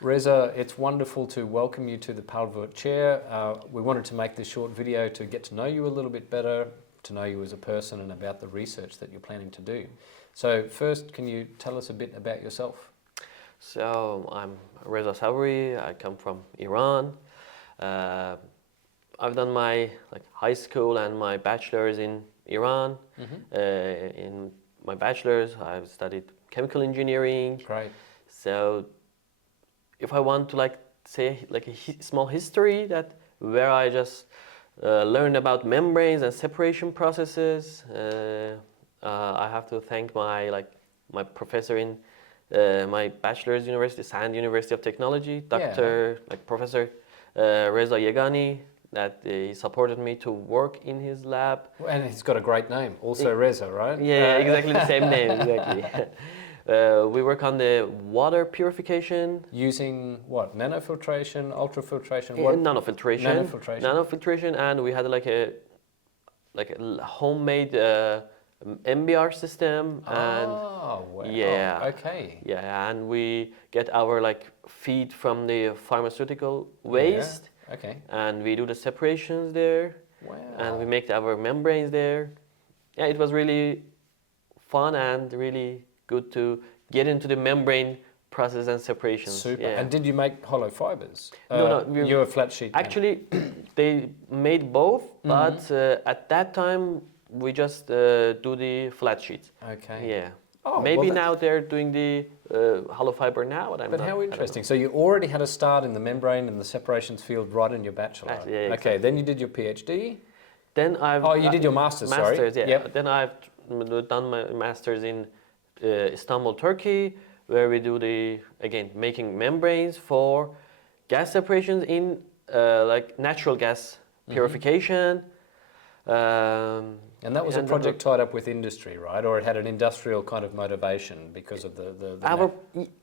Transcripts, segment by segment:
Reza, it's wonderful to welcome you to the Paul Wurth Chair. We wanted to make this short video to get to know you a little bit better, to know you as a person and about the research that you're planning to do. So first, can you tell us a bit about yourself? So I'm Reza Sabouri. I come from Iran. I've done my high school and my bachelor's in Iran. In my bachelor's, I've studied chemical engineering. Great. So if I want to say a small history where I just learned about membranes and separation processes, I have to thank my professor in my bachelor's university, Sand University of Technology, Professor Reza Yegani, that he supported me to work in his lab. And he's got a great name, also Reza, right? Yeah, exactly the same name, exactly. We work on the water purification. Using what? Nanofiltration, ultrafiltration? What? Nanofiltration. Nanofiltration. Nanofiltration, and we had a homemade MBR system. And wow. Yeah. Okay. Yeah, and we get our feed from the pharmaceutical waste. Yeah. Okay. And we do the separations there. Wow. And we make our membranes there. Yeah, it was really fun and really good to get into the membrane process and separation. Super. Yeah. And did you make hollow fibers? No. You're a flat sheet. Actually, they made both, but at that time we just do the flat sheets. Okay. Yeah. Oh, maybe now they're doing the hollow fiber now, but how interesting. So you already had a start in the membrane and the separations field right in your bachelor. Yeah, exactly. Okay, then you did your PhD. Then you did your master's, sorry. Master's, yeah. Yep. Then I've done my master's in Istanbul, Turkey, where we do making membranes for gas separations in natural gas purification. And that was a project tied up with industry, right? Or it had an industrial kind of motivation because of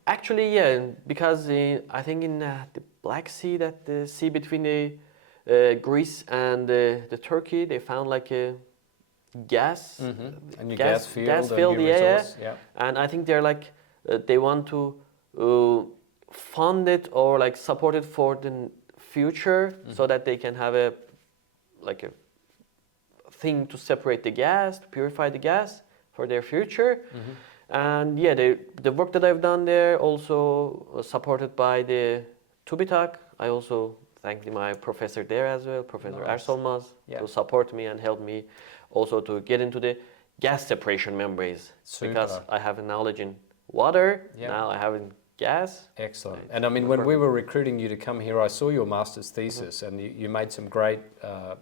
actually, yeah, because I think in the Black Sea, the sea between the Greece and the Turkey, they found a gas, a new gas field, yeah. And I think they're they want to fund it or support it for the future, so that they can have a thing to separate the gas, to purify the gas for their future. And yeah, the work that I've done there also was supported by the TÜBİTAK. I also thank my professor there as well, Professor Ersolmaz, to support me and help me also to get into the gas separation membranes. Super. Because I have a knowledge in water, now I have in gas. Excellent. And I mean, when we were recruiting you to come here, I saw your master's thesis and you made some great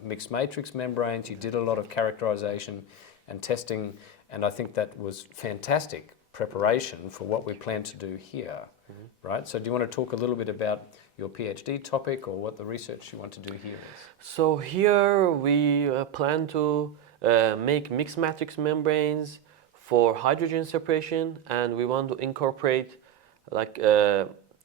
mixed matrix membranes. You did a lot of characterization and testing, and I think that was fantastic preparation for what we plan to do here, right? So do you want to talk a little bit about your PhD topic or what the research you want to do here is? So here we plan to make mixed matrix membranes for hydrogen separation, and we want to incorporate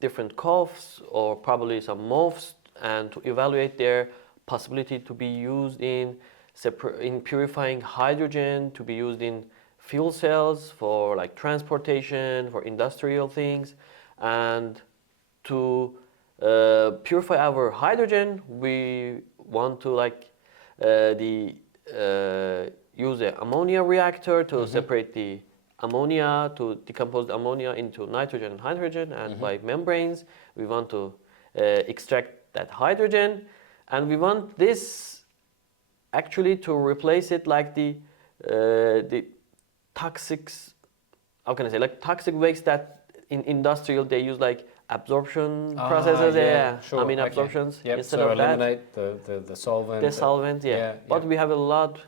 different coughs or probably some MOFs, and to evaluate their possibility to be used in purifying hydrogen, to be used in fuel cells for transportation, for industrial things. And to purify our hydrogen, we want to use an ammonia reactor to separate the ammonia, to decompose the ammonia into nitrogen and hydrogen, and by membranes we want to extract that hydrogen, and we want this actually to replace it the toxic, how can I say, toxic waste that in industrial they use absorption processes, sure. amine absorptions. Instead so of eliminate the solvent. The solvent, but we have a lot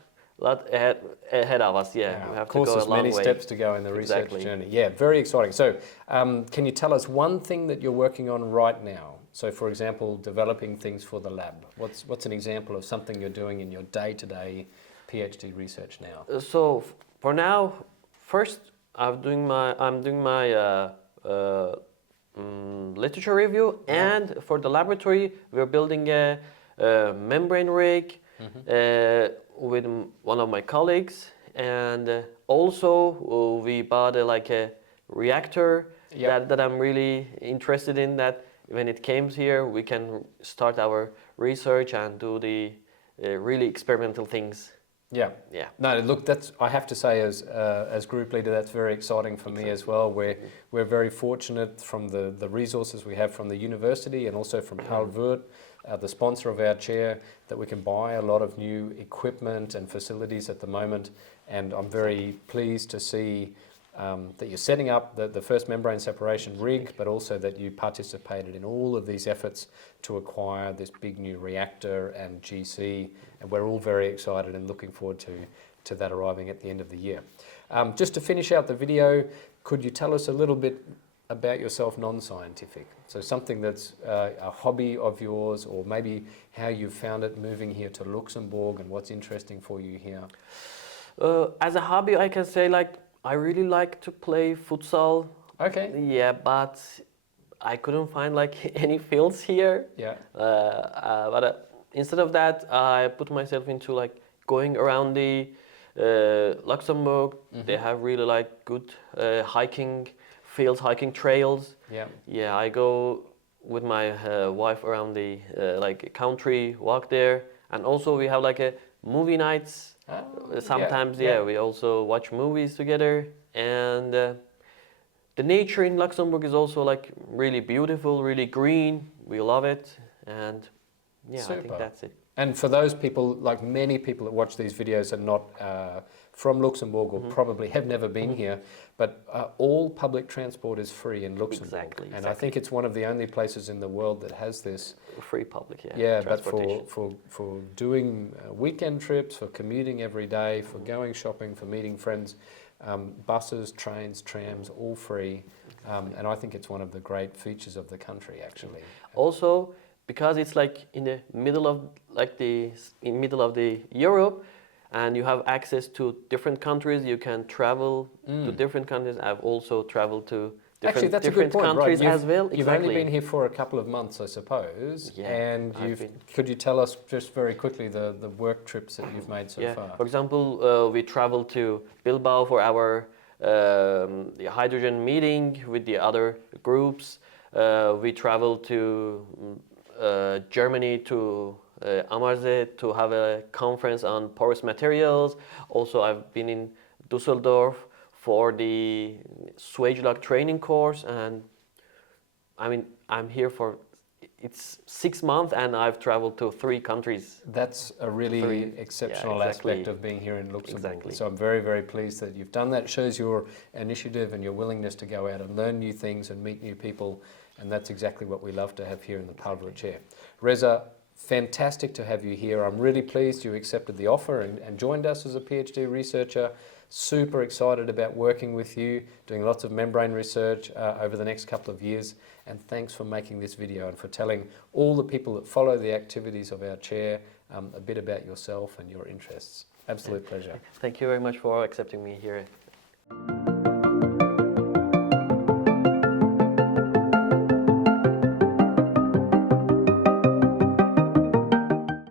ahead of us, we have of course, to go there's a long many way. steps to go in the research journey. Yeah, very exciting. So can you tell us one thing that you're working on right now? So for example, developing things for the lab. What's an example of something you're doing in your day-to-day PhD research now? So for now, first I'm doing my literature review, and for the laboratory we're building a membrane rig with one of my colleagues, and also we bought a reactor that I'm really interested in. That when it comes here, we can start our research and do the really experimental things. Yeah. Yeah. No, look, that's, I have to say, as group leader, that's very exciting for me as well. We're very fortunate from the resources we have from the university and also from Paul Wurth, the sponsor of our chair, that we can buy a lot of new equipment and facilities at the moment. And I'm very pleased to see that you're setting up the first membrane separation rig, but also that you participated in all of these efforts to acquire this big new reactor and GC, and we're all very excited and looking forward to that arriving at the end of the year. Just to finish out the video, could you tell us a little bit about yourself non-scientific? So something that's a hobby of yours, or maybe how you found it moving here to Luxembourg and what's interesting for you here. As a hobby, I can say I really like to play futsal. Okay. Yeah, but I couldn't find any fields here. Yeah. But instead of that, I put myself into going around the Luxembourg. They have really good hiking fields, hiking trails. Yeah. Yeah, I go with my wife around the country, walk there, and also we have a movie nights. Sometimes, we also watch movies together, and the nature in Luxembourg is also really beautiful, really green. We love it, and yeah, Super. I think that's it. And for those people, like many people that watch these videos are not from Luxembourg or probably have never been here, but all public transport is free in Luxembourg. Exactly. And I think it's one of the only places in the world that has this. Free public, Yeah, but transportation. for doing weekend trips, for commuting every day, for going shopping, for meeting friends, buses, trains, trams, all free. And I think it's one of the great features of the country, actually. Also, because it's in the middle of the Europe, and you have access to different countries, you can travel to different countries. I've also traveled to Actually, that's different a good point, countries right? as well. You've only been here for a couple of months, I suppose. Yeah, and could you tell us just very quickly the work trips that you've made so far? For example, we traveled to Bilbao for our the hydrogen meeting with the other groups. We traveled to Germany, to Amarze, to have a conference on porous materials. Also, I've been in Düsseldorf for the swage lock training course, and I'm here for, it's 6 months, and I've traveled to 3 countries. That's a really exceptional aspect of being here in Luxembourg. Exactly. So I'm very, very pleased that you've done that. It shows your initiative and your willingness to go out and learn new things and meet new people, and that's exactly what we love to have here in the Paul Wurth Chair. Reza, fantastic to have you here. I'm really pleased you accepted the offer and joined us as a PhD researcher. Super excited about working with you, doing lots of membrane research over the next couple of years. And thanks for making this video and for telling all the people that follow the activities of our chair a bit about yourself and your interests. Absolute pleasure. Thank you very much for accepting me here.